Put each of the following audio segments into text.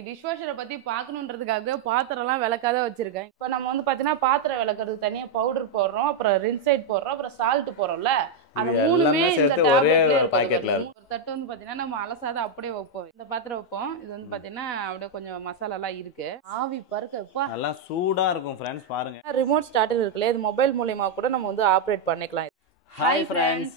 இன்னைக்கு டிஷ்வாஷரை பத்தி பார்க்கணுன்றதுக்காக பாத்திரம்லாம் விளக்காத வச்சிருக்கேன். இப்போ நம்ம வந்து பார்த்தீங்கன்னா பாத்திரம் விளக்குறதுக்கு தனியா பவுடர் போடுறோம், அப்புறம் ரின்சைட் போடுறோம், அப்புறம் சால்ட் போடுறோம்ல. அந்த மூணுமே இந்த டேப்லெட்ல இருக்கு. ஒரு தட்டு வந்து பார்த்தீங்கன்னா நம்ம அலசாத அப்படியே வைப்போம். இந்த பாத்திரம் வைப்போம். இது வந்து பார்த்தீங்கன்னா அப்படியே கொஞ்சம் மசாலாலாம் இருக்கு. ஆவி பறக்க நல்லா சூடா இருக்கும் ஃப்ரெண்ட்ஸ், பாருங்க. ரிமோட் ஸ்டார்டர் இருக்குல்ல, இது மொபைல் மூலமா கூட நம்ம வந்து ஆப்ரேட் பண்ணிக்கலாம். Hi friends.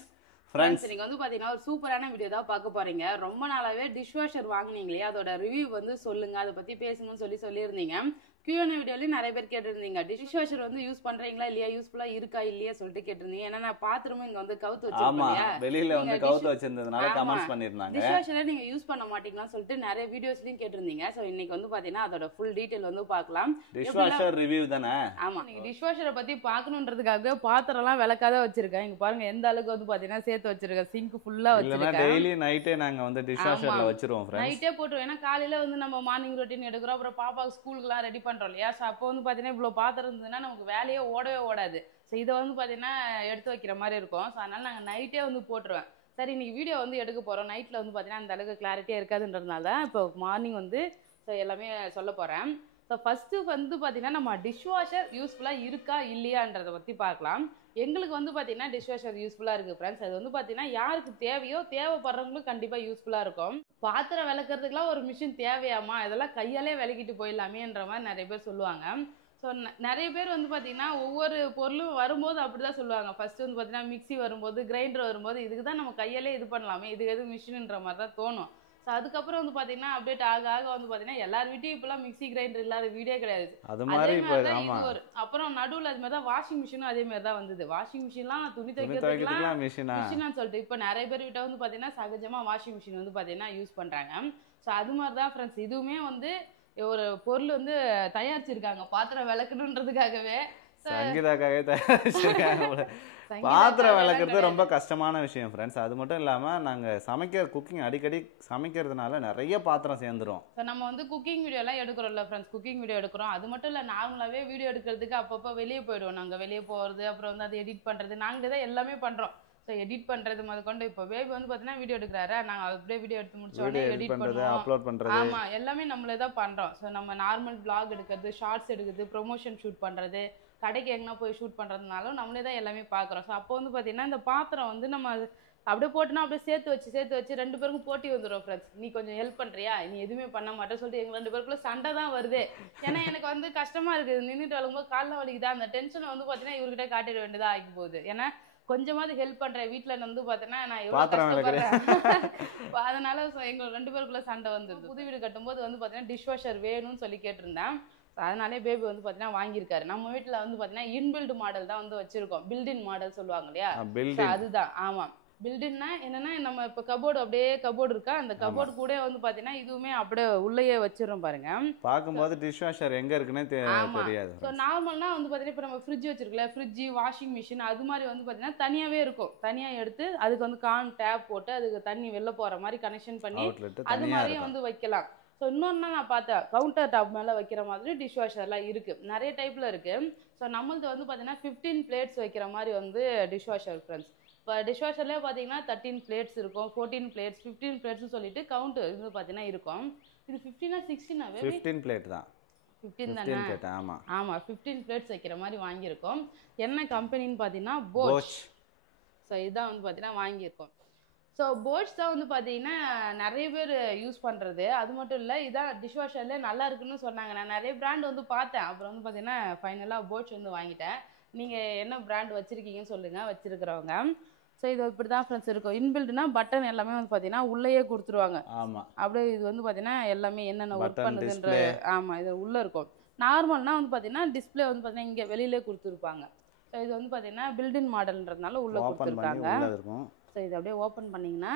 இன்னைக்கு வந்து பாத்தீங்கன்னா ஒரு சூப்பரான வீடியோ தான் பார்க்க போறீங்க. ரொம்ப நாளாவே டிஷ்வாஷர் வாங்குனீங்களே, அதோட ரிவ்யூ வந்து சொல்லுங்க, அதை பத்தி பேசணும்னு சொல்லியிருந்தீங்க. Q&A வீடியோலயும் நிறைய பேர் கேட்டிருந்தீங்க, டிஷ்வாஷர் வந்து யூஸ் பண்றீங்களா இல்லையா, யூஸ்ஃபுல்லா இருக்கா இல்லையா சொல்லிட்டு கேட்டிருந்தீங்க. ஏன்னா நான் பாத்ரூமும் இங்க வந்து கவுத்து வச்சிருக்கேன், வெளியில வந்து கவுத்து வச்சிருந்ததுனால கமெண்ட்ஸ் பண்ணிருந்தாங்க. டிஷ்வாஷரை நீங்க யூஸ் பண்ண மாட்டீங்களான்னு சொல்லிட்டு நிறைய வீடியோஸ்லயும் கேட்டிருந்தீங்க. சோ இன்னைக்கு வந்து பாத்தீங்கன்னா அதோட ஃபுல் டீடைல் வந்து பார்க்கலாம். டிஷ்வாஷர் ரிவ்யூ தானே. ஆமா, இன்னைக்கு டிஷ்வாஷரை பத்தி பார்க்கணுன்றதுக்காக பாத்திரம்லாம் விளக்காத வச்சிருக்கேன். இங்க பாருங்க எந்த அளவுக்கு வந்து பாத்தீங்கன்னா சேர்த்து வச்சிருக்கேன். சிங்க் ஃபுல்லா வச்சிருக்கேன். டெய்லி நைட்டே நாங்க வந்து டிஷ்வாஷர்ல வச்சிருவோம் ஃப்ரெண்ட்ஸ். நைட்டே போட்டுருவோம். ஏன்னா காலையில வந்து நம்ம மார்னிங் ரொட்டீன் எடுக்கிறோம், அப்புறம் பாப்பாக்கு ஸ்கூலுக்குலாம் ரெடி பண்றோம் இல்லையா. ஸோ அப்போ வந்து பாத்தீங்கன்னா இவ்வளவு பாத்திரம் இருந்ததுன்னா நமக்கு வேலையே ஓடவே ஓடாது. ஸோ இதை வந்து பாத்தீங்கன்னா எடுத்து வைக்கிற மாதிரி இருக்கும். ஸோ அதனால நாங்க நைட்டே வந்து போட்டுருவேன். சரி, இன்னைக்கு வீடியோ வந்து எடுக்க போறோம். நைட்ல வந்து பாத்தீங்கன்னா அந்த அளவுக்கு கிளாரிட்டியா இருக்காதுன்றதுனால இப்போ மார்னிங் வந்து எல்லாமே சொல்ல போறேன். ஸோ ஃபர்ஸ்ட் வந்து பாத்தீங்கன்னா நம்ம டிஷ்வாஷர் யூஸ்ஃபுல்லா இருக்கா இல்லையான்றதை பத்தி பார்க்கலாம். எங்களுக்கு வந்து பாத்தீங்கன்னா டிஷ்வாஷர் யூஸ்ஃபுல்லா இருக்கு ஃப்ரெண்ட்ஸ். அது வந்து பாத்தீங்கன்னா யாருக்கு தேவையோ தேவைப்படுறவங்களுக்கு கண்டிப்பா யூஸ்ஃபுல்லா இருக்கும். பாத்திரம் விளக்குறதுக்குலாம் ஒரு மிஷின் தேவையாமா, இதெல்லாம் கையாலே விளக்கிட்டு போயிடலாமேன்ற மாதிரி நிறைய பேர் சொல்லுவாங்க. ஸோ நிறைய பேர் வந்து பாத்தீங்கன்னா ஒவ்வொரு பொருளும் வரும்போது அப்படிதான் சொல்லுவாங்க. ஃபர்ஸ்ட் வந்து பாத்தீங்கன்னா மிக்சி வரும்போது, கிரைண்டர் வரும்போது, இதுக்கு தான் நம்ம கையாலே இது பண்ணலாமே, இது எது மிஷின்ன்ற மாதிரி தான் தோணும். ஸோ அதுக்கப்புறம் வந்து பாத்தீங்கன்னா அப்டேட் ஆக ஆக வந்து பாத்தீங்கன்னா எல்லார் வீட்டையும் இப்பெல்லாம் மிக்சி கிரைண்டர் இல்லாத வீடே கிடையாது. அது மாதிரி அப்புறம் நடுவில் அது மாதிரி தான் வாஷிங் மிஷினும் அதே மாதிரி தான் வந்தது. வாஷிங் மிஷின்லாம் துணி துவைக்கிறதுக்குலாம் மிஷினான்னு சொல்லிட்டு இப்போ நிறைய பேர் கிட்ட வந்து பாத்தீங்கன்னா சகஜமா வாஷிங் மிஷின் வந்து பாத்தீங்கன்னா யூஸ் பண்றாங்க. ஸோ அது மாதிரி தான் ஃப்ரெண்ட்ஸ் இதுவுமே வந்து ஒரு பொருள் வந்து தயாரிச்சிருக்காங்க பாத்திரம் விளக்கணுன்றதுக்காகவே. சங்கீதாக்காகவே தயாரிச்சிருக்காங்க. பாத்திரம் விளக்குறது ரொம்ப கஷ்டமான விஷயம் ஃப்ரெண்ட்ஸ். அது மட்டும் இல்லாமல் நாங்கள் குக்கிங் அடிக்கடி சமைக்கிறதுனால நிறைய பாத்திரம் சேர்ந்துரும். ஸோ நம்ம வந்து குக்கிங் வீடியோலாம் எடுக்கிறோம்ல ஃப்ரெண்ட்ஸ், குக்கிங் வீடியோ எடுக்கிறோம். அது மட்டும் இல்லை, நார்மலாகவே வீடியோ எடுக்கிறதுக்கு அப்பப்போ வெளியே போயிடுவோம். நாங்கள் வெளியே போகிறது, அப்புறம் வந்து அதை எடிட் பண்ணுறது, நாங்களே தான் எல்லாமே பண்ணுறோம். ஸோ எடிட் பண்ணுறது முதற்கொண்டு இப்போ பேபி வந்து பார்த்தீங்கன்னா வீடியோ எடுக்கிறாரு, நாங்கள் அப்படியே வீடியோ எடுத்து முடிச்சோடனே எடிட் பண்ணுறது, அப்லோட் பண்ணுறது, ஆமாம் எல்லாமே நம்மளே தான் பண்ணுறோம். ஸோ நம்ம நார்மல் பிளாக் எடுக்கிறது, ஷார்ட்ஸ் எடுக்கிறது, ப்ரொமோஷன் ஷூட் பண்ணுறது, கடைக்கு எங்கன்னா போய் ஷூட் பண்ணுறதுனாலும் நம்மளே தான் எல்லாமே பார்க்குறோம். ஸோ அப்போ வந்து பார்த்தீங்கன்னா இந்த பாத்திரம் வந்து நம்ம அப்படியே போட்டுனா அப்படியே சேர்த்து வச்சு ரெண்டு பேருக்கும் போட்டி வந்துடும் ஃப்ரெண்ட்ஸ். நீ கொஞ்சம் ஹெல்ப் பண்ணுறியா, நீ எதுவுமே பண்ண மாட்டேன்னு சொல்லிட்டு எங்கள் ரெண்டு பேருக்குள்ள சண்டை தான் வருது. ஏன்னா எனக்கு வந்து கஷ்டமாக இருக்குது, நின்றுட்டு வளரும்போது காலில் வலிக்குதா, அந்த டென்ஷனை வந்து பார்த்தீங்கன்னா இவர்கிட்ட காட்டிட வேண்டியதாக ஆகி போகுது. ஏன்னா கொஞ்சமாவது ஹெல்ப் பண்ணுறேன் வீட்டில் வந்து பார்த்தீங்கன்னா நான் எவ்வளோ கஷ்டப்படுறேன். அதனால எங்கள் ரெண்டு பேருக்குள்ள சண்டை வந்துடுது. புது வீடு கட்டும்போது வந்து பார்த்தீங்கன்னா டிஷ்வாஷர் வேணும்னு சொல்லி கேட்டிருந்தேன். அதனாலே பேபி வந்து பார்த்தீங்கன்னா வாங்கியிருக்காரு. நம்ம வீட்டில் வந்து பார்த்தீங்கன்னா இன்பில்ட் மாடல் தான் வந்து வச்சிருக்கோம். பில்டின் மாடல் சொல்லுவாங்க இல்லையா, அதுதான். ஆமாம், பில்டின்னா என்னன்னா நம்ம இப்போ கபோர்டு அப்படியே கபோர்டு இருக்கா, அந்த கபோர்டு கூட வந்து பார்த்தீங்கன்னா இதுவுமே அப்படியே உள்ளேயே வச்சிடறோம் பாருங்க. பார்க்கும்போது டிஷ்வாஷர் எங்கே இருக்குன்னே தெரியாது. ஸோ நார்மல்னா வந்து பார்த்தீங்கன்னா இப்போ நம்ம ஃப்ரிட்ஜ் வச்சிருக்கல, ஃப்ரிட்ஜ் வாஷிங் மிஷின் அது மாதிரி வந்து பார்த்தீங்கன்னா தனியாகவே இருக்கும். தனியாக எடுத்து அதுக்கு வந்து டேப் போட்டு அதுக்கு தண்ணி வெளில போகிற மாதிரி கனெக்ஷன் பண்ணி அது மாதிரியும் வந்து வைக்கலாம். ஸோ இன்னொன்னா நான் பார்த்தேன், கவுண்டர் டாப் மேலே வைக்கிற மாதிரி டிஷ்வாஷர்லாம் இருக்குது, நிறைய டைப்பில் இருக்குது. ஸோ நம்மளது வந்து பார்த்தீங்கன்னா 15 பிளேட்ஸ் வைக்கிற மாதிரி வந்து டிஷ்வாஷர் ஃப்ரெண்ட்ஸ். இப்போ டிஷ்வாஷர்லேயே பார்த்தீங்கன்னா 13 பிளேட்ஸ் இருக்கும், 14 பிளேட்ஸ், 15 பிளேட்ஸ்னு சொல்லிட்டு கவுண்ட் இது பார்த்தீங்கன்னா இருக்கும். இது 15 16 15 பிளேட் தான், 15 தானே. ஆமாம் 15 பிளேட்ஸ் வைக்கிற மாதிரி வாங்கியிருக்கோம். என்ன கம்பெனின்னு பார்த்தீங்கன்னா போச். ஸோ இதுதான் வந்து பார்த்தீங்கன்னா வாங்கியிருக்கோம். ஸோ போட்ஸ் தான் வந்து பார்த்தீங்கன்னா நிறைய பேர் யூஸ் பண்ணுறது. அது மட்டும் இல்லை, இதான் டிஷ்வாஷர்லேயே நல்லா இருக்குன்னு சொன்னாங்க. நான் நிறைய பிராண்ட் வந்து பார்த்தேன், அப்புறம் வந்து பார்த்தீங்கன்னா ஃபைனலாக போட்ஸ் வந்து வாங்கிட்டேன். நீங்கள் என்ன பிராண்ட் வச்சுருக்கீங்கன்னு சொல்லுங்கள் வச்சுருக்கிறவங்க. ஸோ இது இப்படி தான் ஃப்ரெண்ட்ஸ் இருக்கும். இன்பில்ட்னா பட்டன் எல்லாமே வந்து பார்த்தீங்கன்னா உள்ளேயே கொடுத்துருவாங்க. ஆமாம், அப்படியே இது வந்து பார்த்தீங்கன்னா எல்லாமே என்னென்ன ஒர்க் பண்ணுதுன்ற, ஆமாம் இது உள்ளே இருக்கும். நார்மல்னால் வந்து பார்த்தீங்கன்னா டிஸ்பிளே வந்து பார்த்தீங்கன்னா இங்கே வெளியிலே கொடுத்துருப்பாங்க. ஸோ இது வந்து பார்த்தீங்கன்னா பில்டின் மாடல்ன்றதுனால உள்ளே கொடுத்துருக்காங்க. ஸோ இது அப்படியே ஓப்பன் பண்ணிங்கன்னா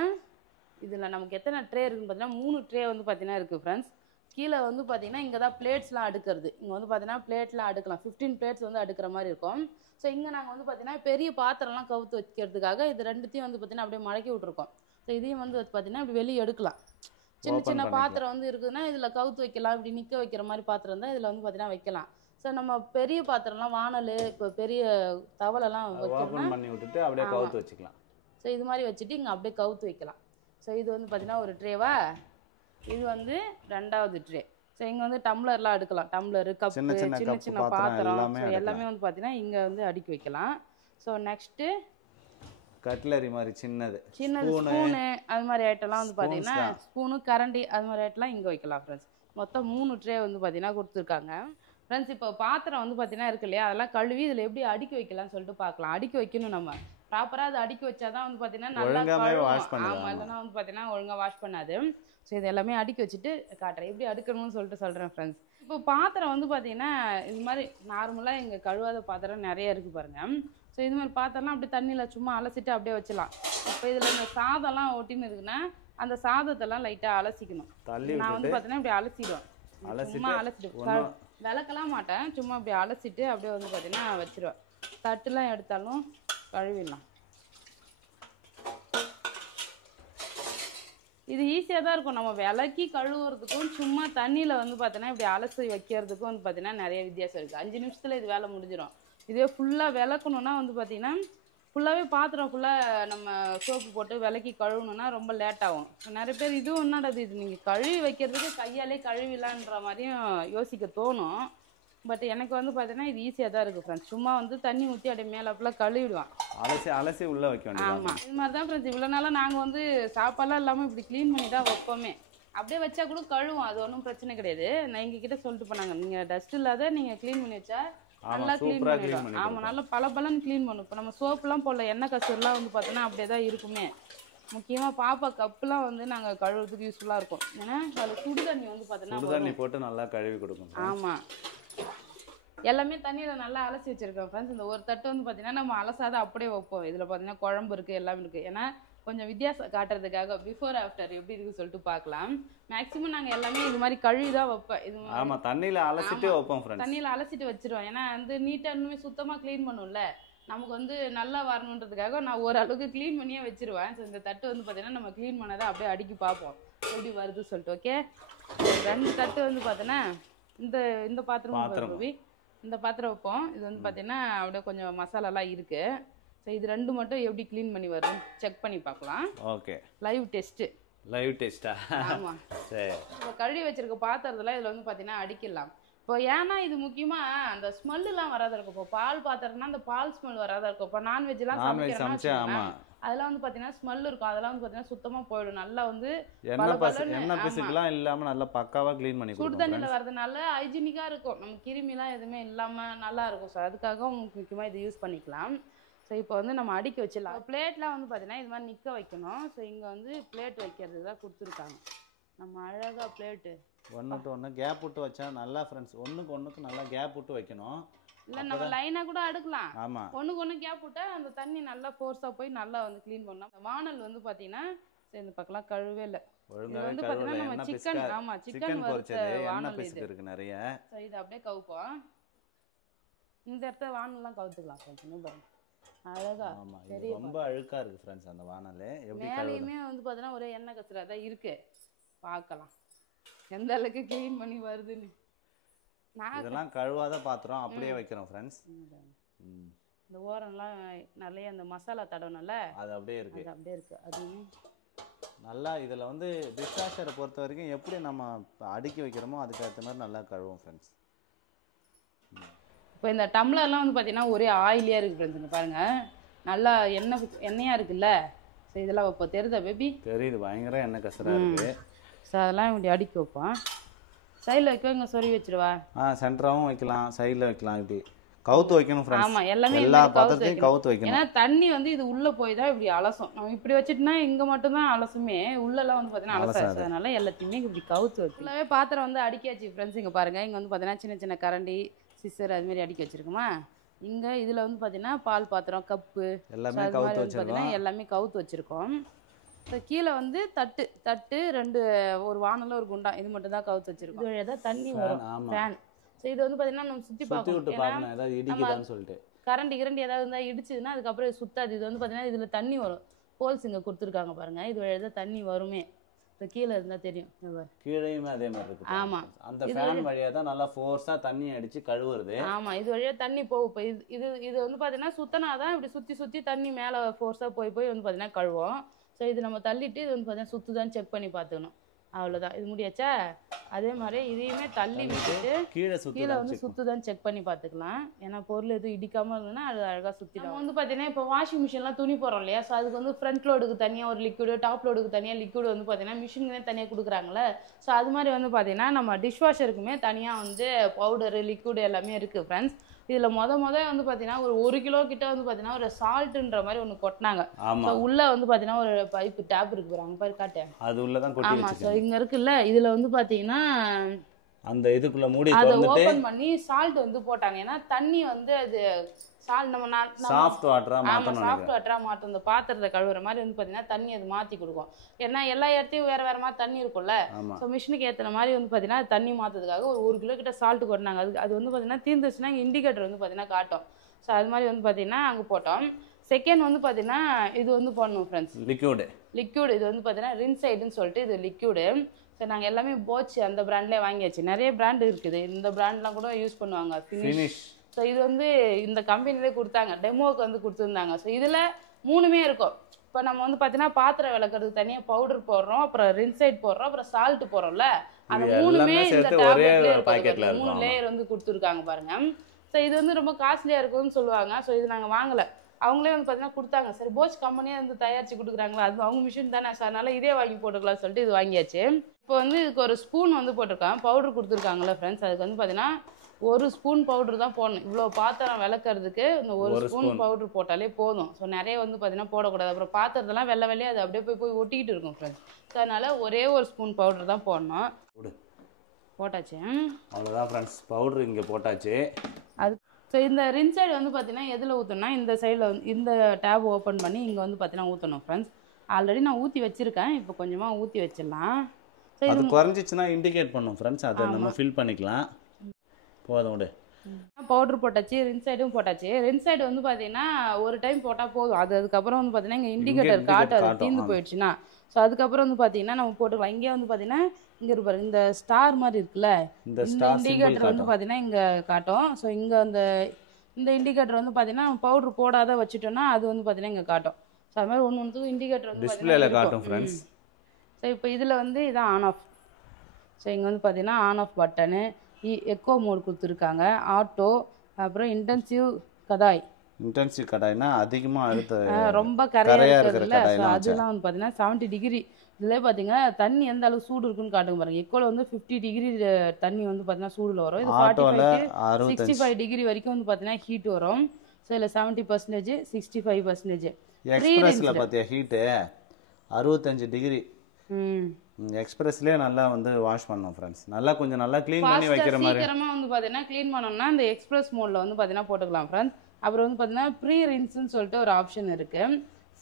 இதில் நமக்கு எத்தனை ட்ரே இருக்குன்னு பார்த்தீங்கன்னா 3 ட்ரே வந்து பார்த்தீங்கன்னா இருக்குது ஃப்ரெண்ட்ஸ். கீழே வந்து பார்த்தீங்கன்னா இங்கே தான் பிளேட்ஸ்லாம் அடுக்கிறது. இங்கே வந்து பார்த்தீங்கன்னா பிளேட்லாம் அடுக்கலாம், 15 பிளேட்ஸ் வந்து அடுக்கிற மாதிரி இருக்கும். ஸோ இங்கே நாங்கள் வந்து பார்த்தீங்கன்னா பெரிய பாத்திரம்லாம் கவுத்து வைக்கிறதுக்காக இது ரெண்டுத்தையும் வந்து பார்த்தீங்கன்னா அப்படியே மடக்கி விட்ருக்கோம். ஸோ இதையும் வந்து பார்த்தீங்கன்னா இப்படி வெளியே எடுக்கலாம். சின்ன சின்ன பாத்திரம் வந்து இருக்குதுன்னா இதில் கவுத்து வைக்கலாம், இப்படி நிற்க வைக்கிற மாதிரி பாத்திரம் தான் இதில் வந்து பார்த்தீங்கன்னா வைக்கலாம். ஸோ நம்ம பெரிய பாத்திரம்லாம் வானல், இப்போ பெரிய தவளைலாம் ஓப்பன் பண்ணி விட்டுட்டு அப்படியே கவுத்து வச்சுக்கலாம். ஸோ இது மாதிரி வச்சுட்டு இங்கே அப்படியே கவுத்து வைக்கலாம். ஸோ இது வந்து பார்த்தீங்கன்னா ஒரு ட்ரேவா, இது வந்து ரெண்டாவது ட்ரே. ஸோ இங்கே வந்து டம்ளர்லாம் அடுக்கலாம், டம்ளரு, கப்பு, சின்ன சின்ன சின்ன கப்பு சின்ன பாத்திரம் பாத்திரம், எல்லாமே ஸோ அடுக்கலாம். எல்லாமே வந்து பார்த்தீங்கன்னா இங்கே வந்து அடுக்கி வைக்கலாம். ஸோ நெக்ஸ்ட்டு கட்லரி மாதிரி சின்னது சின்னது ஸ்பூனு அது மாதிரி ஐட்டம்லாம் வந்து பார்த்தீங்கன்னா ஸ்பூனு, கரண்டி அது மாதிரி ஐட்டம்லாம் இங்கே வைக்கலாம் ஃப்ரெண்ட்ஸ். மொத்தம் 3 ட்ரே வந்து பார்த்தீங்கன்னா கொடுத்துருக்காங்க ஃப்ரெண்ட்ஸ். இப்போ பாத்திரம் வந்து பார்த்தீங்கன்னா இருக்கு இல்லையா, அதெல்லாம் கழுவி இதில் எப்படி அடுக்கி வைக்கலாம்னு சொல்லிட்டு பார்க்கலாம். அடுக்கி வைக்கணும், நம்ம ப்ராப்பராக அதை அடுக்கி வச்சா தான் வந்து பார்த்தீங்கன்னா நல்லா கழுவும். ஆமாம், இல்லைன்னா வந்து பார்த்தீங்கன்னா ஒழுங்காக வாஷ் பண்ணாது. ஸோ இது எல்லாமே அடுக்கி வச்சுட்டு காட்டுறேன் எப்படி அடுக்கணும்னு சொல்லிட்டு சொல்கிறேன் ஃப்ரெண்ட்ஸ். இப்போ பாத்திரம் வந்து பார்த்தீங்கன்னா இது மாதிரி நார்மலாக இங்கே கழுவாத பாத்திரம் நிறைய இருக்குது பாருங்கள். ஸோ இது மாதிரி பாத்திரம்லாம் அப்படியே தண்ணியில் சும்மா அலசிட்டு அப்படியே வச்சிடலாம். இப்போ இதில் இந்த சாதம்லாம் ஒட்டின்னு இருக்குன்னா அந்த சாதத்தெல்லாம் லைட்டாக அலசிக்கணும். நான் வந்து பார்த்தீங்கன்னா இப்படி அலசிடுவேன், சும்மா அலசிட்டு விளக்கலாம் மாட்டேன், சும்மா அப்படி அலசிட்டு அப்படியே வந்து பார்த்தீங்கன்னா வச்சிருவேன். தட்டுலாம் எடுத்தாலும் கழுவிடலாம். இது ஈஸியாக தான் இருக்கும். நம்ம விளக்கி கழுவுறதுக்கும் சும்மா தண்ணியில் வந்து பார்த்தீங்கன்னா இப்படி அலசி வைக்கிறதுக்கும் வந்து பார்த்தீங்கன்னா நிறைய வித்தியாசம் இருக்குது. 5 நிமிஷத்தில் இது வேலை முடிஞ்சிடும். இதே ஃபுல்லாக விளக்கணுன்னா வந்து பார்த்தீங்கன்னா ஃபுல்லாகவே பாத்திரம் ஃபுல்லாக நம்ம சோப்பு போட்டு விளக்கி கழுவணுன்னா ரொம்ப லேட் ஆகும். நிறைய பேர் இதுவும் என்னடாது இது நீங்கள் கழுவி வைக்கிறதுக்கு கையாலே கழுவிலான்ற மாதிரியும் யோசிக்க தோணும். பட் எனக்கு வந்து பார்த்தீங்கன்னா இது ஈஸியாக தான் இருக்குது ஃப்ரெண்ட்ஸ். சும்மா வந்து தண்ணி ஊற்றி அப்படியே மேலே ஃபுல்லாக கழுவிடுவான், அலசி அலசி உள்ளே வைக்க வேண்டியது. ஆமாம், இது மாதிரி தான் ஃப்ரெண்ட்ஸ். இவ்வளோ நாளாக நாங்கள் வந்து சாப்பாடுலாம் இல்லாமல் இப்படி க்ளீன் பண்ணி தான் வைப்போமே. அப்படியே வச்சா கூட கழுவும், அது ஒன்றும் பிரச்சனை கிடையாது. நான் எங்ககிட்ட சொல்லிட்டு போனாங்க, நீங்கள் டஸ்ட் இல்லாத நீங்கள் க்ளீன் பண்ணி வச்சா நல்லா க்ளீன் பண்ணிடும். ஆமாம், நல்லா பலன்னு க்ளீன் பண்ணும். இப்போ நம்ம சோப்புலாம் போடல, எண்ணெய் கசூர்லாம் வந்து பார்த்தோன்னா அப்படியே தான் இருக்குமே. முக்கியமாக பாப்பா கப்புலாம் வந்து நாங்கள் கழுவுறதுக்கு யூஸ்ஃபுல்லாக இருக்கும். ஏன்னா அதில் சுடு தண்ணி வந்து பார்த்தோன்னா சுடு தண்ணி போட்டு நல்லா கழுவி கொடுக்கும். ஆமாம், எல்லாமே தண்ணியில் நல்லா அலசி வச்சுருக்கோம் ஃப்ரெண்ட்ஸ். இந்த ஒரு தட்டு வந்து பார்த்தீங்கன்னா நம்ம அலசாத அப்படியே வைப்போம். இதில் பார்த்தீங்கன்னா குழம்பு இருக்குது, எல்லாமே இருக்குது. ஏன்னா கொஞ்சம் வித்தியாசம் காட்டுறதுக்காக பிஃபோர் ஆஃப்டர் எப்படி இருக்குன்னு சொல்லிட்டு பார்க்கலாம். மேக்ஸிமம் நாங்கள் எல்லாமே இது மாதிரி கழுவி தான் வைப்பேன். இது ஆமாம், தண்ணியில் அலசிட்டு வைப்போம் ஃப்ரெண்ட்ஸ். தண்ணியில் அலசிட்டு வச்சிருவோம். ஏன்னா வந்து நீட்டாக இன்னுமே சுத்தமாக க்ளீன் பண்ணும்ல, நமக்கு வந்து நல்லா வரணுன்றதுக்காக நான் ஓரளவுக்கு க்ளீன் பண்ணியே வச்சிருவேன். ஸோ இந்த தட்டு வந்து பார்த்தீங்கன்னா நம்ம க்ளீன் பண்ணதை அப்படியே அடுக்கி பார்ப்போம் எப்படி வருதுன்னு சொல்லிட்டு. ஓகே, 2 தட்டு வந்து பார்த்தோன்னா இந்த பாத்திரம் இந்த பாத்திரம் வைப்போம். இது வந்து பார்த்தீங்கன்னா அப்படியே கொஞ்சம் மசாலாலாம் இருக்குது. ஸோ இது 2 மட்டும் எப்படி க்ளீன் பண்ணி வரும் செக் பண்ணி பார்க்கலாம். ஓகே, லைவ் டெஸ்ட்டா? ஆமாம், சரி. இப்போ கழுவி வச்சிருக்க பாத்திரத்தில் இதில் வந்து பார்த்தீங்கன்னா அடிக்கலாம். இப்போ ஏன்னா இது முக்கியமாக அந்த ஸ்மெல்லாம் வராத இருக்கும். இப்போ பால் பாத்திரம்னா அந்த பால் ஸ்மெல் வராத இருக்கும். இப்போ நான்வெஜ்லாம் சமைக்கிறோம்னா அதெல்லாம் வந்து பார்த்தீங்கன்னா ஸ்மெல் இருக்கும். அதெல்லாம் வந்து பார்த்தீங்கன்னா சுத்தமாக போயிடும். நல்லா வந்து எண்ணெய் பிசுக்கெல்லாம் இல்லாமல் நல்லா பக்காவாக க்ளீன் பண்ணி சுடு தண்ணியில் வரதுனால ஹைஜீனிக்காக இருக்கும். நம்ம கிருமிலாம் எதுவுமே இல்லாமல் நல்லா இருக்கும். ஸோ அதுக்காக உங்களுக்கு முக்கியமாக இது யூஸ் பண்ணிக்கலாம். ஸோ இப்போ வந்து நம்ம அடுக்கி வச்சிடலாம். பிளேட்லாம் வந்து பார்த்தீங்கன்னா இது மாதிரி நிற்க வைக்கணும். ஸோ இங்கே வந்து பிளேட் வைக்கிறது தான் கொடுத்துருக்காங்க. நம்ம அழகாக பிளேட்டு ஒன்றுக்கு ஒன்று கேப் விட்டு வச்சா நல்லா ஃப்ரெண்ட்ஸ். ஒன்றுக்கு நல்லா கேப் விட்டு வைக்கணும். இல்லை நம்ம லைனாக கூட அடுக்கலாம். ஆமாம், ஒன்று கேப் விட்டால் அந்த தண்ணி நல்லா ஃபோர்ஸாக போய் நல்லா வந்து க்ளீன் பண்ணலாம். அந்த வானல் வந்து பார்த்தீங்கன்னா இந்த பக்கம்லாம் கழுவே இல்லை. இது வந்து பார்த்தீங்கன்னா நம்ம சிக்கன் வறுத்த வானல் இது நிறைய. ஸோ இது அப்படியே கவுப்போம். இந்த இடத்த வானல்லாம் கவுத்துக்கலாம் கொஞ்சம் பாருங்க அழகா. சரி, ரொம்ப அழுக்கா இருக்கு ஃப்ரெண்ட்ஸ் அந்த வானல். மேலேயுமே வந்து பார்த்தீங்கன்னா ஒரே எண்ணெய் கசுரா தான் இருக்கு. பார்க்கலாம் எந்த அளவுக்கு க்ளீன் பண்ணி வருதுன்னு. இதெல்லாம் கழுவாத பாத்திரம் அப்படியே வைக்கிறோம் ஃப்ரெண்ட்ஸ். இந்த ஓரம்லாம் நிறைய அந்த மசாலா தடவுனால அது அப்படியே இருக்கு. அது நல்லா இதில் வந்து டிஷ்வாஷரை பொறுத்த வரைக்கும் எப்படி நம்ம அடுக்கி வைக்கிறோமோ அதுக்கு ஏற்ற மாதிரி நல்லா கழுவோம் ஃப்ரெண்ட்ஸ். இப்போ இந்த டம்ளர்லாம் வந்து பார்த்தீங்கன்னா ஒரே ஆயிலியாக இருக்குது ஃப்ரெண்ட்ஸ். பாருங்கள் நல்லா எண்ணெயாக இருக்குல்ல. ஸோ இதெல்லாம் இப்போ தெரியுதா பேபி? தெரியுது, பயங்கர எண்ணெய் கசராக இருக்குது. ஸோ அதெல்லாம் இப்படி அடுக்கி வைப்போம். சைடில் வைக்க இங்கே சொருவி வச்சிருவா. சென்டராகவும் வைக்கலாம், சைடில் வைக்கலாம். இப்படி கவுத்து வைக்கணும் ஃப்ரெண்ட்ஸ். ஆமாம், எல்லாமே எல்லா பாத்திரத்தையும் கவுத்து வைக்கணும். ஏன்னா தண்ணி வந்து இது உள்ளே போய் தான் இப்படி அலசும். நம்ம இப்படி வச்சுட்டுனா இங்கே மட்டும்தான் அலசுமே, உள்ளெல்லாம் வந்து பார்த்தீங்கன்னா அலசாது. அதனால எல்லாத்தையுமே இப்படி கவுத்து வைக்கும். ஃபுல்லாகவே பாத்திரம் வந்து அடுக்கியாச்சு ஃப்ரெண்ட்ஸ். இங்கே பாருங்கள், இங்கே வந்து பார்த்தீங்கன்னா சின்ன சின்ன கரண்டி, சிஸ்டர் அதுமாரி அடுக்கி வச்சிருக்குமா. இங்கே இதில் வந்து பார்த்தீங்கன்னா பால் பாத்திரம், கப்பு எல்லாமே கவுத்து வச்சிருக்கோம். எல்லாமே கவுத்து வச்சுருக்கோம். ஸோ கீழே வந்து தட்டு 2 ஒரு வானலில் ஒரு குண்டா இது மட்டும் தான் கவுத்து வச்சிருக்கோம். இது வழியாக தான் தண்ணி வரும். ஃபேன். ஸோ இது வந்து பார்த்தீங்கன்னா நம்ம சுற்றி பார்க்கணும். கரண்டி ஏதாவது இருந்தால் இடிச்சுதுன்னா அதுக்கப்புறம் சுத்தாது. இது வந்து பார்த்தீங்கன்னா இதில் தண்ணி வரும். ஹோல்ஸ் இங்கே கொடுத்துருக்காங்க பாருங்கள். இது வழியாக தான் தண்ணி வருமே. இப்போ கீழே இருந்தால் தெரியும், கீழேயுமே அதே மாதிரி இருக்கு. ஆமாம், அந்த ஃபேன் வழியாக தான் நல்லா ஃபோர்ஸாக தண்ணி அடித்து கழுவுறது. ஆமாம், இது வழியாக தண்ணி போகும். இப்போ இது வந்து பார்த்தீங்கன்னா சுத்தனா தான் இப்படி சுற்றி தண்ணி மேலே ஃபோர்ஸாக போய் வந்து பார்த்தீங்கன்னா கழுவோம். ஸோ இது நம்ம தள்ளிட்டு இது வந்து பார்த்தீங்கன்னா சுற்றுதான்னு செக் பண்ணி பார்த்துக்கணும். அவ்வளோதான், இது முடியாச்சா. அதே மாதிரி இதையுமே தள்ளி விட்டுட்டு கீழே வந்து சுற்றுதான் செக் பண்ணி பார்த்துக்கலாம். ஏன்னா பொருள் எதுவும் இடிக்காமல் இருந்ததுன்னா அது அழகாக சுற்றிடும். வந்து பார்த்தீங்கன்னா இப்போ வாஷிங் மிஷின்லாம் துணி போடுறோம் இல்லையா, ஸோ அதுக்கு வந்து ஃப்ரண்ட் லோடுக்கு தனியாக ஒரு லிக்விடு, டாப் லோடுக்கு தனியாக லிக்விடு வந்து பார்த்தீங்கன்னா மிஷினுக்குனே தனியாக கொடுக்குறாங்களே. ஸோ அது மாதிரி வந்து பார்த்தீங்கன்னா நம்ம டிஷ்வாஷருக்குமே தனியாக வந்து பவுடரு, லிக்விடு எல்லாமே இருக்குது ஃப்ரெண்ட்ஸ். இதில் வந்து பார்த்தீங்கன்னா ஒரு கிலோ கிட்ட வந்து பார்த்தீங்கன்னா ஒரு சால்ட்டுன்ற மாதிரி ஒன்று கொட்டினாங்க. ஸோ உள்ளே வந்து பார்த்தீங்கன்னா ஒரு பைப்பு டேப் இருக்கு பாருங்க, பாரு காட்டேன், அது உள்ள தான் கொட்டி ஆமாம். ஸோ இங்கே இருக்குல்ல, இதில் வந்து பார்த்தீங்கன்னா அந்த இதுக்குள்ள மூடி அதை ஓப்பன் பண்ணி சால்ட் வந்து போட்டாங்க. ஏன்னா தண்ணி வந்து அது நம்ம சாஃப்ட் வாட்டரா மாத்தணும். சாஃப்ட் வாட்டரா மாற்றும், இந்த பாத்திரத்தை கழுவுற மாதிரி வந்து பார்த்தீங்கன்னா தண்ணி அது மாற்றி கொடுக்கும். ஏன்னா எல்லா இடத்தையும் வேற வேற மாதிரி தண்ணி இருக்கும்ல. ஸோ மிஷினுக்கு ஏற்றுன மாதிரி வந்து பார்த்தீங்கன்னா தண்ணி மாற்றுறதுக்காக ஒரு கிலோ கிட்ட சால்ட் கொட்டினாங்க. அது வந்து பார்த்தீங்கன்னா தீர்ந்துச்சுன்னா இண்டிகேட்டர் வந்து பார்த்தீங்கன்னா காட்டும். ஸோ அது மாதிரி வந்து பார்த்தீங்கன்னா அங்கே போட்டோம். செகண்ட் வந்து பார்த்தீங்கன்னா இது வந்து பண்ணணும் ஃப்ரெண்ட்ஸ், லிக்யூடு. இது வந்து பார்த்தீங்கன்னா ரின்சைடுன்னு சொல்லிட்டு இது லிக்யூடு. ஸோ நாங்கள் எல்லாமே போச்சு அந்த பிராண்ட்லேயே வாங்கியாச்சு. நிறைய பிராண்ட் இருக்குது, இந்த பிராண்ட்லாம் கூட யூஸ் பண்ணுவாங்க, ஃபினிஷ். ஸோ இது வந்து இந்த கம்பெனிலே கொடுத்தாங்க, டெமோவுக்கு வந்து கொடுத்துருந்தாங்க. ஸோ இதில் 3மே இருக்கும். இப்போ நம்ம வந்து பார்த்தீங்கன்னா பாத்திரம் விளக்குறதுக்கு தனியாக பவுடர் போடுறோம், அப்புறம் ரின்சைட் போடுறோம், அப்புறம் சால்ட் போடுறோம்ல, அந்த 3மே இந்த டேப்லெட்லேயே இருக்கும். 3 லேயர் வந்து கொடுத்துருக்காங்க பாருங்க. ஸோ இது வந்து ரொம்ப காஸ்ட்லியாக இருக்கும்னு சொல்லுவாங்க. ஸோ இது நாங்கள் வாங்கலை, அவங்களே வந்து பார்த்தீங்கன்னா கொடுத்தாங்க. சரி போச் கம்பெனியே வந்து தயாரித்து கொடுக்குறாங்களா, அது அவங்க மிஷின் தானே, ஸோ அதனால் இதே வாங்கி போட்டுக்கலாம்னு சொல்லிட்டு இது வாங்கியாச்சு. இப்போ வந்து இதுக்கு ஒரு ஸ்பூன் வந்து போட்டிருக்காங்க, பவுடர் கொடுத்துருக்காங்களே ஃப்ரெண்ட்ஸ். அதுக்கு வந்து பார்த்தீங்கன்னா 1 ஸ்பூன் பவுடர் தான் போடணும். இவ்வளோ பாத்திரம் விளக்குறதுக்கு இந்த 1 ஸ்பூன் பவுடர் போட்டாலே போதும். ஸோ நிறைய வந்து பார்த்தீங்கன்னா போடக்கூடாது, அப்புறம் பாத்திரத்தெல்லாம் வெள்ளையே அது அப்படியே போய் ஒட்டிக்கிட்டு இருக்கும் ஃப்ரெண்ட்ஸ். ஸோ அதனால் ஒரே 1 ஸ்பூன் பவுடர் தான் போடணும். போட்டாச்சு, அவ்வளோதான் ஃப்ரெண்ட்ஸ், பவுடர் இங்கே போட்டாச்சு. அது ஸோ இந்த ரின்சைடு வந்து பார்த்தீங்கன்னா எதில் ஊற்றணும்னா இந்த சைடில் வந்து இந்த டேப் ஓப்பன் பண்ணி இங்கே வந்து பார்த்தீங்கன்னா ஊற்றணும் ஃப்ரெண்ட்ஸ். ஆல்ரெடி நான் ஊற்றி வச்சுருக்கேன், இப்போ கொஞ்சமாக ஊற்றி வச்சிடலாம். ஸோ இது குறைஞ்சிச்சுன்னா இண்டிகேட் பண்ணும் ஃப்ரெண்ட்ஸ், அதை நம்ம ஃபில் பண்ணிக்கலாம். போதும் விடு. பவுடர் போட்டாச்சு, ரின்சைடும் போட்டாச்சு. ரின்சைடு வந்து பார்த்தீங்கன்னா ஒரு டைம் போட்டால் போதும். அதுக்கப்புறம் வந்து பார்த்தீங்கன்னா இங்கே இண்டிகேட்டர் காட்டாது தீர்ந்து போயிடுச்சுன்னா. ஸோ அதுக்கப்புறம் வந்து பார்த்தீங்கன்னா நம்ம போட்டுக்கலாம். இங்கே வந்து பார்த்தீங்கன்னா இங்கே இருப்பாரு இந்த ஸ்டார் மாதிரி இருக்குல்ல, இந்த இண்டிகேட்டர் வந்து பார்த்தீங்கன்னா இங்கே காட்டும். ஸோ இங்கே இந்த இண்டிகேட்டர் வந்து பார்த்தீங்கன்னா பவுடர் போடாத வச்சுட்டோம்னா அது வந்து பார்த்தீங்கன்னா இங்கே காட்டும். ஸோ அது மாதிரி ஒன்று இண்டிகேட்டர் வந்து டிஸ்பிளேல காட்டும் ஃப்ரெண்ட்ஸ். ஸோ இப்போ இதில் வந்து இதான் ஆன் ஆஃப். ஸோ இங்கே வந்து பார்த்தீங்கன்னா on off button, echo mode கொடுத்துருக்காங்க, ஆட்டோ, அப்புறம் இன்டென்சிவ் கடாய்னா அதிகமாக ரொம்ப கரையாக இருக்குதுல்ல. ஸோ அதெல்லாம் வந்து பார்த்தீங்கன்னா 70 டிகிரி. இதில் பார்த்தீங்கன்னா தண்ணி எந்த அளவுக்கு சூடு இருக்குன்னு காட்டுங்க பாருங்க. எக்கோவில் வந்து 50 டிகிரி தண்ணி வந்து பார்த்தீங்கன்னா சூடில் வரும். இது 45 65 டிகிரி வரைக்கும் வந்து பார்த்தீங்கன்னா ஹீட் வரும். ஸோ இதில் 70%, 65%. எக்ஸ்பிரஸில் பார்த்தியா ஹீட்டு 65 டிகிரி. எக்ஸ்பிரஸ்லயே நல்லா வந்து வாஷ் பண்ணோம் ஃப்ரெண்ட்ஸ். நல்லா கொஞ்சம் நல்லா க்ளீன் பண்ணி வைக்கிற மாதிரி சீக்கிரமா வந்து பார்த்தீங்கன்னா க்ளீன் பண்ணோம்னா இந்த எக்ஸ்பிரஸ் மோட்ல வந்து பார்த்தீங்கன்னா போட்டுக்கலாம் ஃப்ரெண்ட்ஸ். அப்புறம் வந்து பார்த்தீங்கன்னா ப்ரீ ரின்ஸ்ன்னு சொல்லிட்டு ஒரு ஆப்ஷன் இருக்கு,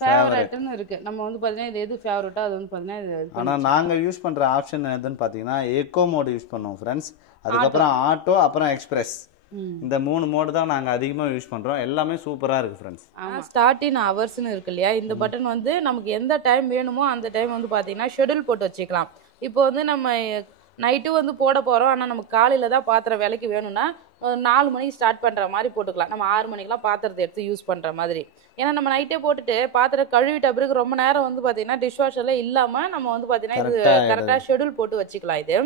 ஃபேவரட்னு இருக்கு. நம்ம வந்து பார்த்தீங்கன்னா இது எது ஃபேவரட்டோ அது வந்து பார்த்தீங்கன்னா இது. ஆனால் நாங்கள் யூஸ் பண்ணுற ஆப்ஷன் எதுன்னு பார்த்தீங்கன்னா எக்கோ மோடு யூஸ் பண்ணுவோம் ஃப்ரெண்ட்ஸ். அதுக்கப்புறம் ஆட்டோ, அப்புறம் எக்ஸ்பிரஸ். இந்த 3 மோடு தான் நாங்கள் அதிகமாக யூஸ் பண்ணுறோம். எல்லாமே சூப்பராக இருக்குது ஃப்ரெண்ட்ஸ். ஸ்டார்ட் இன் ஹவர்ஸ்னு இருக்கு இல்லையா, இந்த பட்டன் வந்து நமக்கு எந்த டைம் வேணுமோ அந்த டைம் வந்து பார்த்தீங்கன்னா ஷெடியூல் போட்டு வச்சுக்கலாம். இப்போ வந்து நம்ம நைட்டு வந்து போட போகிறோம், ஆனால் நமக்கு காலையில் தான் பாத்திரம் வேலைக்கு வேணும்னா 4 மணிக்கு ஸ்டார்ட் பண்ணுற மாதிரி போட்டுக்கலாம். நம்ம 6 மணிக்கெலாம் பாத்திரத்தை எடுத்து யூஸ் பண்ணுற மாதிரி. ஏன்னா நம்ம நைட்டே போட்டுட்டு பாத்திரம் கழுவிட்ட பிறகு ரொம்ப நேரம் வந்து பார்த்தீங்கன்னா டிஷ்வாஷர்லாம் இல்லாமல் நம்ம வந்து பார்த்தீங்கன்னா இது கரெக்டாக ஷெடியூல் போட்டு வச்சுக்கலாம் இது.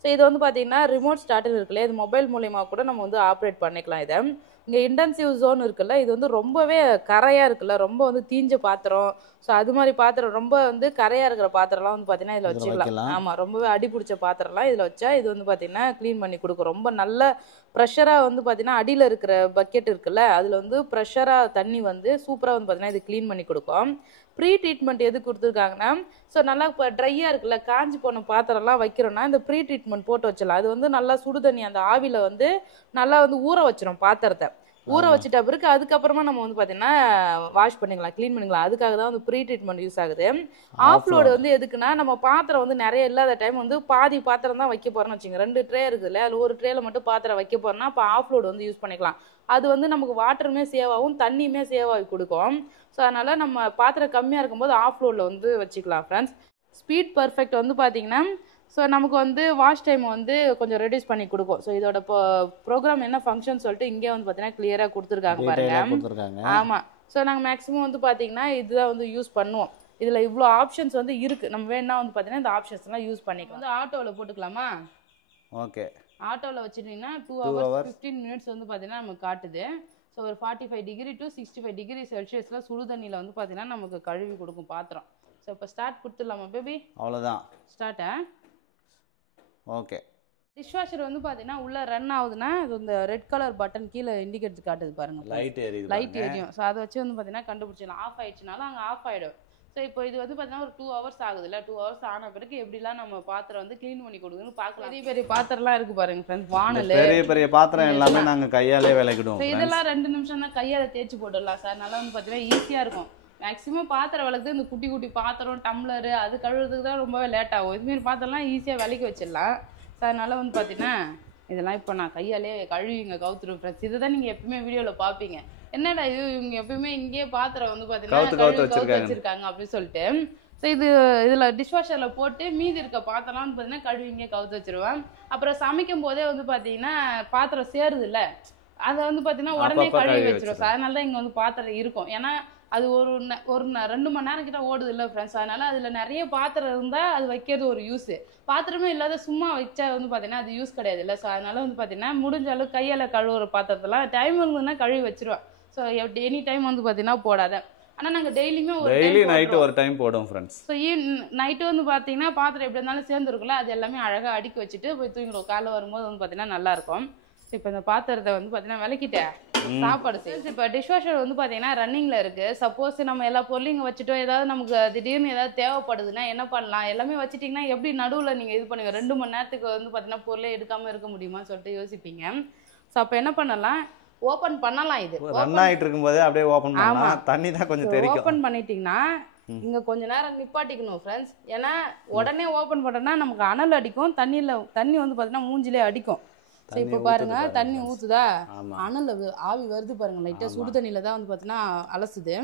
ஸோ இது வந்து பார்த்தீங்கன்னா ரிமோட் ஸ்டார்ட்னு இருக்குல்ல, இது மொபைல் மூலியமா கூட நம்ம வந்து ஆப்ரேட் பண்ணிக்கலாம் இதை. இங்கே இன்டென்சிவ் ஜோன் இருக்குல்ல, இது வந்து ரொம்பவே கரையாக இருக்குல்ல, ரொம்ப வந்து தீஞ்ச பாத்திரம். ஸோ அது மாதிரி பாத்திரம் ரொம்ப வந்து கரையாக இருக்கிற பாத்திரம்லாம் வந்து பார்த்தீங்கன்னா இதில் வச்சுக்கலாம். ஆமாம், ரொம்பவே அடி பிடிச்ச பாத்திரம்லாம் இதில் வச்சா இது வந்து பார்த்தீங்கன்னா க்ளீன் பண்ணி கொடுக்கும். ரொம்ப நல்ல ப்ரெஷராக வந்து பார்த்தீங்கன்னா அடியில் இருக்கிற பக்கெட் இருக்குல்ல, அதில் வந்து ப்ரெஷராக தண்ணி வந்து சூப்பராக வந்து பார்த்தீங்கன்னா இது க்ளீன் பண்ணி கொடுக்கும். ப்ரீ ட்ரீட்மெண்ட் எது கொடுத்துருக்காங்கன்னா, ஸோ நல்லா இப்போ ட்ரையாக இருக்குல்ல, காஞ்சி போன பாத்திரம்லாம் வைக்கிறோன்னா இந்த ப்ரீ ட்ரீட்மெண்ட் போட்டு வச்சிடலாம். அது வந்து நல்லா சுடு தண்ணி அந்த ஆவியில் வந்து நல்லா வந்து ஊற வச்சிடும் பாத்திரத்தை. ஊற வச்சுட்ட பிறகு அதுக்கப்புறமா நம்ம வந்து பார்த்தீங்கன்னா வாஷ் பண்ணிக்கலாம், க்ளீன் பண்ணிக்கலாம். அதுக்காக தான் வந்து ப்ரீ ட்ரீட்மெண்ட் யூஸ் ஆகுது. ஆஃப்லோடு வந்து எதுக்குன்னா, நம்ம பாத்திரம் வந்து நிறைய இல்லாத டைம் வந்து பாதி பாத்திரம் தான் வைக்க போகிறோம்னு வச்சுங்க. 2 ட்ரே இருக்குது இல்லை, அதில் ஒரு ட்ரேல மட்டும் பாத்திரம் வைக்க போகிறோம்னா அப்போ ஆஃப்லோடு வந்து யூஸ் பண்ணிக்கலாம். அது வந்து நமக்கு வாட்டருமே சேவ் ஆகும், தண்ணியுமே சேவ் ஆகி கொடுக்கும். ஸோ அதனால் நம்ம பாத்திரம் கம்மியாக இருக்கும்போது ஆஃப்லோடில் வந்து வச்சுக்கலாம் ஃப்ரெண்ட்ஸ். ஸ்பீட் பர்ஃபெக்ட் வந்து பார்த்தீங்கன்னா ஸோ நமக்கு வந்து வாஷ் டைம் வந்து கொஞ்சம் ரெடியூஸ் பண்ணி கொடுக்கும். ஸோ இதோட ப்ரோக்ராம் என்ன ஃபங்க்ஷன் சொல்லிட்டு இங்கே வந்து பார்த்தீங்கன்னா கிளியராக கொடுத்துருக்காங்க பாருங்க. ஆமாம், ஸோ நாங்கள் மேக்ஸிமம் வந்து பார்த்தீங்கன்னா இதுதான் வந்து யூஸ் பண்ணுவோம். இதில் இவ்வளோ ஆப்ஷன்ஸ் வந்து இருக்குது. நம்ம வேணா வந்து பார்த்தீங்கன்னா இந்த ஆப்ஷன்ஸ்லாம் யூஸ் பண்ணிக்கலாம். வந்து ஆட்டோவில் போட்டுக்கலாமா? ஓகே. ஆட்டோவில் வச்சுட்டிங்கன்னா 2 hours 15 minutes வந்து பார்த்தீங்கன்னா நமக்கு காட்டுது. ஸோ ஒரு 45 degree to 65 degree செல்சியஸில் சுடு தண்ணியில் வந்து பார்த்தீங்கன்னா நமக்கு கழுவி கொடுக்கும் பாத்திரம். ஸோ இப்போ ஸ்டார்ட் கொடுத்துடலாமா பேபி? அவ்வளோதான், ஸ்டார்ட்டா? ஓகே. டிஷ்வாஷர் வந்து பார்த்தீங்கன்னா உள்ளே ரன் ஆகுதுன்னா அது இந்த ரெட் கலர் பட்டன் கீழே இண்டிகேட் காட்டுது பாருங்க, லைட் எரியுது, லைட் எரியும். ஸோ அதை வச்சு வந்து பார்த்தீங்கன்னா கண்டுபிடிச்சிடலாம். ஆஃப் ஆயிடுச்சுனாலும் அங்கே ஆஃப் ஆகிடும். ஸோ இப்போ இது வந்து பார்த்தீங்கன்னா ஒரு 2 hours ஆகுது இல்லை? 2 hours ஆன பிறகு எப்படிலாம் நம்ம பாத்திரம் வந்து க்ளீன் பண்ணி கொடுக்குதுன்னு பார்க்கலாம். பெரிய பெரிய பாத்திரம்லாம் இருக்குது பாருங்க ஃப்ரெண்ட்ஸ். வானல் பெரிய பெரிய பாத்திரம் எல்லாமே நாங்கள் கையாலே விளக்கிடுவோம். இதெல்லாம் 2 நிமிஷம் தான் கையால் தேய்ச்சி போட்டுடலாம் சார். நல்லா வந்து பார்த்தீங்கன்னா ஈஸியாக இருக்கும். மேக்ஸிமம் பாத்திரம் விளக்குது இந்த குட்டி குட்டி பாத்திரம் டம்ளரு அது கழுவுறதுக்கு தான் ரொம்பவே லேட் ஆகும். இதுமாரி பாத்திரம்லாம் ஈஸியாக விளக்கி வச்சிடலாம். ஸோ அதனால வந்து பார்த்தீங்கன்னா இதெல்லாம் இப்போ நான் கையாலே கழுவிங்க கவுத்துருவேன் ஃப்ரெண்ட்ஸ். இதை தான் நீங்கள் எப்பவுமே வீடியோவில் பார்ப்பீங்க. என்னடா இது இவங்க எப்பவுமே இங்கேயே பாத்திரம் வந்து பார்த்தீங்கன்னா கவுத்து வச்சிருக்காங்க அப்படின்னு சொல்லிட்டு. ஸோ இதில் டிஷ்வாஷரில் போட்டு மீதி இருக்க பாத்திரம்லாம் வந்து பார்த்தீங்கன்னா கழுவிங்க கவுத்து வச்சிருவேன். அப்புறம் சமைக்கும் போதே வந்து பார்த்தீங்கன்னா பாத்திரம் சேருது இல்லை, அதை வந்து பார்த்தீங்கன்னா உடனே கழுவி வச்சிருவோம். அதனால தான் இங்கே வந்து பாத்திரம் இருக்கும். ஏன்னா அது ஒரு 2 மணி நேரம் கிட்ட ஓடுது இல்லை ஃப்ரெண்ட்ஸ். அதனால அதில் நிறைய பாத்திரம் இருந்தால் அது வைக்கிறது ஒரு யூஸு. பாத்திரமே இல்லாத சும்மா வச்சா வந்து பார்த்தீங்கன்னா அது யூஸ் கிடையாது இல்லை. ஸோ அதனால வந்து பார்த்தீங்கன்னா முடிஞ்ச அளவுக்கு கையால் கழுவுற பாத்திரத்தெல்லாம் டைம் இருந்ததுன்னா கழுவி வச்சிருவேன். ஸோ எனி டைம் வந்து பார்த்தீங்கன்னா போடாத. ஆனால் நாங்கள் டெய்லியுமே டெய்லி நைட்டு ஒரு டைம் போடுவோம் ஃப்ரெண்ட்ஸ். ஸோ நைட்டு வந்து பார்த்தீங்கன்னா பாத்திரம் எப்படி இருந்தாலும் சேர்ந்துருக்குல்ல, அது எல்லாமே அழகாக அடுக்கி வச்சுட்டு போய் தூங்கிடுவோம். காலைல வரும்போது வந்து பார்த்தீங்கன்னா நல்லாயிருக்கும். இப்போ இந்த பாத்திரத்தை வந்து பார்த்தீங்கன்னா விளக்கிட்டேன் சாப்பாடு செய்யுது. இப்போ டிஷ்வாஷர் வந்து பார்த்தீங்கன்னா ரன்னிங்கில் இருக்குது. சப்போஸ் நம்ம எல்லா பொருளையும் இங்கே வச்சுட்டோம், ஏதாவது நமக்கு திடீர்னு ஏதாவது தேவைப்படுதுன்னா என்ன பண்ணலாம்? எல்லாமே வச்சுட்டிங்கன்னா எப்படி நடுவில் நீங்கள் இது பண்ணுங்க 2 மணி நேரத்துக்கு வந்து பார்த்தீங்கன்னா பொருளே எடுக்காமல் இருக்க முடியுமான்னு சொல்லிட்டு யோசிப்பீங்க. ஸோ அப்போ என்ன பண்ணலாம்? ஓப்பன் பண்ணலாம். இது ரன் ஆகிட்டு இருக்கும்போதே அப்படியே ஓப்பன் பண்ணலாம். தண்ணி தான் கொஞ்சம் தெரியும். ஓப்பன் பண்ணிட்டீங்கன்னா இங்கே கொஞ்ச நேரம் நிப்பாட்டிக்கணும் ஃப்ரெண்ட்ஸ். ஏன்னா உடனே ஓப்பன் பண்ணோன்னா நமக்கு அனல் அடிக்கும், தண்ணி வந்து பார்த்தீங்கன்னா மூஞ்சிலே அடிக்கும். ஸோ இப்போ பாருங்க தண்ணி ஊற்றுதா, அனல் ஆவி வருது பாருங்க, லைட்டாக சுடு தண்ணியில் தான் வந்து பார்த்தீங்கன்னா அலசுது.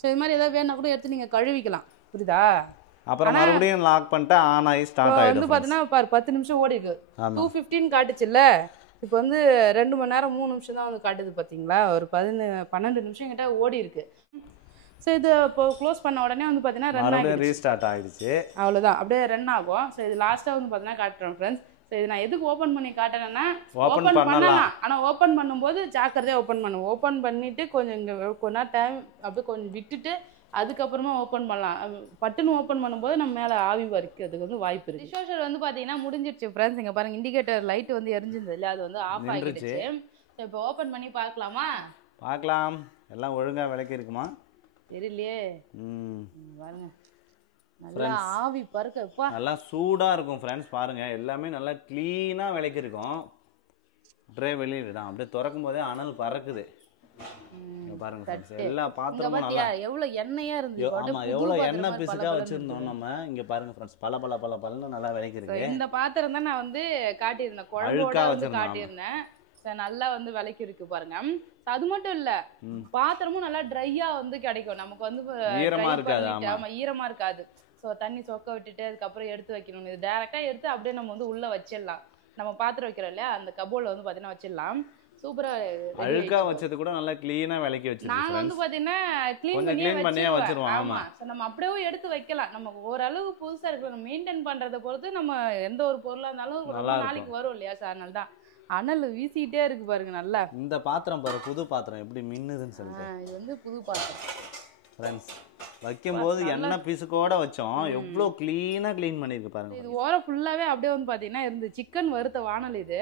ஸோ இது மாதிரி ஏதாவது வேணா கூட எடுத்து நீங்கள் கழுவிக்கலாம், புரியுதா? அப்புறம் மறுபடியும் லாக் பண்ணிட்டு ஆன் ஆகி ஸ்டார்ட் ஆகிடும். வந்து பார்த்தீங்கன்னா 10 நிமிஷம் ஓடி இருக்கு. 2:15 காட்டுச்சுல்ல, இப்போ வந்து 2 மணி நேரம் 3 நிமிஷம் தான் வந்து காட்டுது பார்த்தீங்களா? ஒரு 12 நிமிஷம் கிட்ட ஓடி இருக்கு. ஸோ இது இப்போ க்ளோஸ் பண்ண உடனே வந்து பார்த்தீங்கன்னா ரன் ஆகி ரீஸ்டார்ட் ஆகிடுச்சு. அவ்வளோதான், அப்படியே ரன் ஆகும். ஸோ இது லாஸ்ட்டாக வந்து பார்த்தீங்கன்னா காட்டுறேன் ஃப்ரெண்ட்ஸ். ஸோ இது நான் எதுக்கு ஓப்பன் பண்ணி காட்டுறேன்னா, ஓப்பன் பண்ணலாம், ஆனால் ஓப்பன் பண்ணும்போது ஜாக்கிரதையாக ஓப்பன் பண்ணுவோம். ஓப்பன் பண்ணிவிட்டு கொஞ்சம் இங்கே கொஞ்ச நேரம் டைம் அப்படியே கொஞ்சம் விட்டுட்டு அதுக்கப்புறமா ஓப்பன் பண்ணலாம். பட்டுன்னு ஓப்பன் பண்ணும்போது நம்ம மேலே ஆவி வரைக்கிறதுக்கு வந்து வாய்ப்பு இருக்குது. டிஷ்வாஷர் வந்து பார்த்தீங்கன்னா முடிஞ்சிடுச்சு ஃப்ரெண்ட்ஸ். இங்கே பாருங்கள் இண்டிகேட்டர் லைட் வந்து எரிஞ்சிருந்தது இல்லை, அது வந்து ஆஃப் ஆகிடுச்சு. ஸோ இப்போ ஓப்பன் பண்ணி பார்க்கலாமா? பார்க்கலாம். எல்லாம் ஒழுங்காக விளக்கி இருக்குமா தெரியலையே. பாருங்க நல்லா ஆவி பறக்க நல்லா சூடாக இருக்கும் ஃப்ரெண்ட்ஸ். பாருங்கள் எல்லாமே நல்லா க்ளீனாக விளக்கி இருக்கும். ட்ரே வெளியிடுதான் அப்படியே திறக்கும் போதே அனல் பறக்குது பாருங்க ஃப்ரெண்ட்ஸ். எல்லா பாத்திரமும் நல்லா எவ்வளவு எண்ணெயா இருந்துச்சு. ஆமா எவ்வளவு எண்ணெய் பிசுக்கா வச்சிருந்தோம் நம்ம. இங்க பாருங்க ஃப்ரெண்ட்ஸ் பல நல்லா விளக்கி இருக்கு. இந்த பாத்திரம் தான் நான் வந்து காட்டியிருந்தேன், குழம்போட வந்து காட்டியிருந்தேன். நல்லா வந்து விலைக்கு இருக்கு பாருங்க. அது மட்டும் இல்ல, பாத்திரமும் நல்லா ட்ரையா வந்து கிடைக்கும் நமக்கு. வந்து ஈரமா இருக்காது. ஆமா ஈரமா இருக்காது. ஸோ தண்ணி சொக்க விட்டுட்டு அதுக்கப்புறம் எடுத்து வைக்கணும். இது டேரக்டா எடுத்து அப்படியே நம்ம வந்து உள்ள வச்சிடலாம். நம்ம பாத்திரம் வைக்கிறோம் இல்லையா, அந்த கபோர்ட்ல வந்து பாத்தீங்கன்னா வச்சிடலாம். சூப்பரா அழுக்கா வச்சது கூட நல்லா க்ளீனா விளக்கி வச்சிருக்கோம். நான் வந்து பாத்தீங்கன்னா க்ளீன் பண்ணியே வச்சிருவோம். ஆமா, சோ நம்ம அப்படியே எடுத்து வைக்கலாம். நமக்கு ஓரளவு புதுசா இருக்கு, நம்ம மெயின்டைன் பண்றத பொறுத்து நம்ம எந்த ஒரு பொருளா இருந்தாலும் ரொம்ப நாளைக்கு வரும் இல்லையா சார். அதனால தான் அனல் வீசிட்டே இருக்கு பாருங்க. நல்லா இந்த பாத்திரம் பாரு, புது பாத்திரம் எப்படி மின்னுதுன்னு சொல்லிட்டு. இது வந்து புது பாத்திரம் ஃப்ரெண்ட்ஸ். வைக்கும்போது எண்ணெய் பீஸுக்கோட வச்சோம், எவ்வளோ க்ளீனா க்ளீன் பண்ணிருக்கு பாருங்க. இது ஓரம் ஃபுல்லாவே அப்படியே வந்து பாத்தீங்கன்னா இருந்து சிக்கன் வறுத்த வானல். இது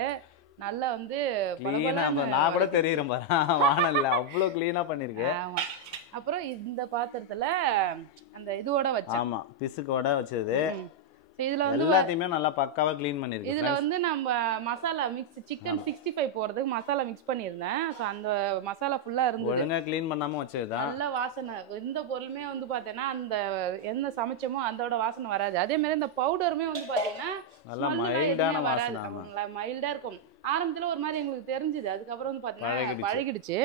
நல்லா வந்து க்ளீனா, நான் கூட தெரியுறேன் பாரு வானல்ல அவ்வளோ க்ளீனா பண்ணிருக்கு. ஆமா. அப்புறம் இந்த பாத்திரத்துல அந்த இதோட வச்சோம். ஆமா பிசுக்கோட வச்சது. இதுல வந்து எல்லாத்தையுமே நல்லா பக்காவா க்ளீன் பண்ணிருக்கு. இதுல வந்து நம்ம மசாலா மிக்ஸ் சிக்கன் 65 போறதுக்கு மசாலா மிக்ஸ் பண்ணியிருந்தேன். ஸோ அந்த மசாலா ஃபுல்லா இருந்தது. ஒழுங்கா க்ளீன் பண்ணாம வச்சதுதான். நல்ல வாசனை. எந்த பொருளுமே வந்து பாத்தீங்கன்னா அந்த என்ன சமைச்சோமோ அதோட வாசனை வராது. அதே மாதிரி இந்த பவுடருமே வந்து பாத்தீங்கன்னா நல்லா மைல்டான வாசனை. மைல்டா இருக்கும். ஆரம்பத்துல ஒரு மாதிரி எங்களுக்கு தெரிஞ்சுது, அதுக்கப்புறம் வந்து பாத்தீங்கன்னா பழகிடுச்சு.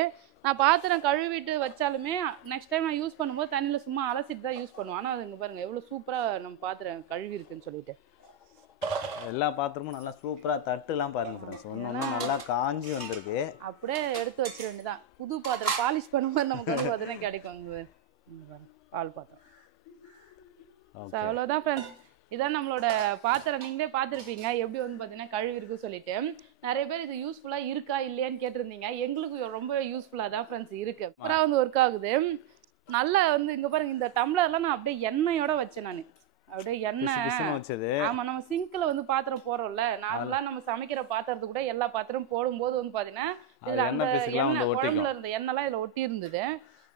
நான் பாத்திரம் கழுவிட்டு வச்சாலுமே நெக்ஸ்ட் டைம் நான் யூஸ் பண்ணும்போது தண்ணியில சும்மா அலசிட்டு தான் யூஸ் பண்ணுவோம். ஆனால் இங்க பாருங்க எவ்வளவு சூப்பரா நம்ம பாத்திரம் கழுவி இருக்குன்னு சொல்லிட்டு. எல்லா பாத்திரமும் நல்லா சூப்பரா தட்டுலாம் பாருங்க ஃப்ரெண்ட்ஸ். ஒன்னொன்னு நல்லா காஞ்சி வந்திருக்கு. அப்படியே எடுத்து வச்சிட வேண்டியதான். புது பாத்திரம் பாலிஷ் பண்ணும்போது நமக்கு வந்து பாத்தீங்கன்னா கிடைக்கும். பால் பாத்திரம் ஸோ அவ்வளோதான் ஃப்ரெண்ட்ஸ். இதான் நம்மளோட பாத்திரம். நீங்களே பார்த்துருப்பீங்க எப்படி வந்து பார்த்தீங்கன்னா கழுவி இருக்குன்னு சொல்லிட்டு. நிறைய பேர் இது யூஸ்ஃபுல்லாக இருக்கா இல்லையான்னு கேட்டிருந்தீங்க. எங்களுக்கு ரொம்ப யூஸ்ஃபுல்லாக தான் ஃப்ரெண்ட்ஸ் இருக்கு. அப்புறம் வந்து ஒர்க் ஆகுது நல்லா. வந்து இங்கே பாருங்க, இந்த டம்ளர்லாம் நான் அப்படியே எண்ணெயோட வச்சேன். நான் அப்படியே எண்ணெய். ஆமா, நம்ம சிங்க்ல வந்து பாத்திரம் போறோம்ல, நார்மலா நம்ம சமைக்கிற பாத்திரத்து கூட எல்லா பாத்திரம் போடும்போது வந்து பாத்தீங்கன்னா இதுல அந்த எண்ணெய் குழம்புல இருந்த எண்ணெய்லாம் இதுல ஒட்டி இருந்தது.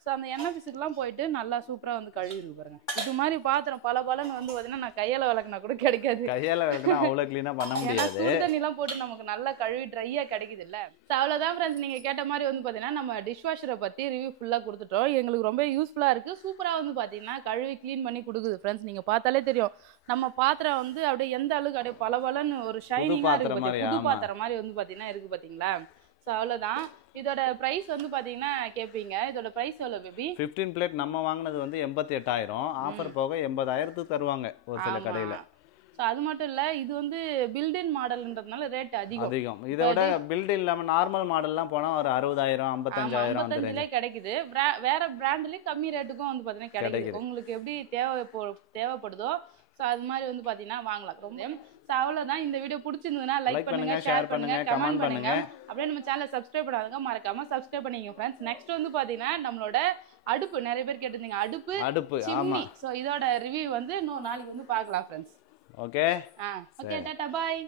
ஸோ அந்த எண்ணெய் பிசுக்கெல்லாம் போயிட்டு நல்லா சூப்பராக வந்து கழுவி இருக்கு பாருங்க. இது மாதிரி பாத்திரம் பல பலன்னு வந்து பார்த்தீங்கன்னா நான் கையால் விளக்குனா கூட கிடைக்காது. கையால் விளக்குனா அவ்வளோ க்ளீனாக பண்ண முடியாது. சுடு தண்ணிலாம் போட்டு நமக்கு நல்லா கழுவி ட்ரையாக கிடைக்குது இல்லை. ஸோ அவ்வளோதான் ஃப்ரெண்ட்ஸ். நீங்கள் கேட்ட மாதிரி வந்து பார்த்தீங்கன்னா நம்ம டிஷ்வாஷரை பற்றி ரிவ்யூ ஃபுல்லாக கொடுத்துட்டோம். எங்களுக்கு ரொம்ப யூஸ்ஃபுல்லாக இருக்குது. சூப்பராக வந்து பார்த்தீங்கன்னா கழுவி க்ளீன் பண்ணி கொடுக்குது ஃப்ரெண்ட்ஸ். நீங்கள் பார்த்தாலே தெரியும் நம்ம பாத்திரம் வந்து அப்படியே எந்த அளவுக்கு அப்படியே பல பலன்னு ஒரு ஷைனிங்காக இருக்குது. புது பாத்திரம் மாதிரி வந்து பார்த்தீங்கன்னா இருக்குது பார்த்தீங்களா. ஸோ அவ்வளோதான். இதோட ப்ரைஸ் வந்து பார்த்தீங்கன்னா கேட்பீங்க, இதோட ப்ரைஸ் எவ்வளோ பேபி? 15 பிளேட் நம்ம வாங்கினது வந்து 88,000. ஆஃபர் போக 80,000 தருவாங்க ஒரு சில கடையில். ஸோ அது மட்டும் இல்லை, இது வந்து பில்டின் மாடல்ன்றதுனால ரேட் அதிகம். இதோட பில்டின் இல்லாமல் நார்மல் மாடல்லாம் போனால் ஒரு 60,000 55,000 கிடைக்குது. வேற பிராண்ட்லேயும் கம்மி ரேட்டுக்கும் வந்து பார்த்தீங்கன்னா கிடைக்குது. உங்களுக்கு எப்படி தேவைப்படுதோ ஸோ அது மாதிரி வந்து பார்த்தீங்கன்னா வாங்கலாம். ஸோ அவ்வளோதான். இந்த வீடியோ பிடிச்சிருந்ததுன்னா லைக் பண்ணுங்க, ஷேர் பண்ணுங்க, கமெண்ட் பண்ணுங்க. அப்படியே நம்ம சேனலை சப்ஸ்கிரைப் பண்ணாதுங்க, மறக்காம சப்ஸ்கிரைப் பண்ணிங்க ஃப்ரெண்ட்ஸ். நெக்ஸ்ட் வந்து பார்த்தீங்கன்னா நம்மளோட அடுப்பு, நிறைய பேர் கேட்டிருந்தீங்க அடுப்பு சிம்னி. ஸோ இதோட ரிவ்யூ வந்து இன்னும் நாளைக்கு வந்து பார்க்கலாம் ஃப்ரெண்ட்ஸ். ஓகே ஓகே, டாடா பாய்.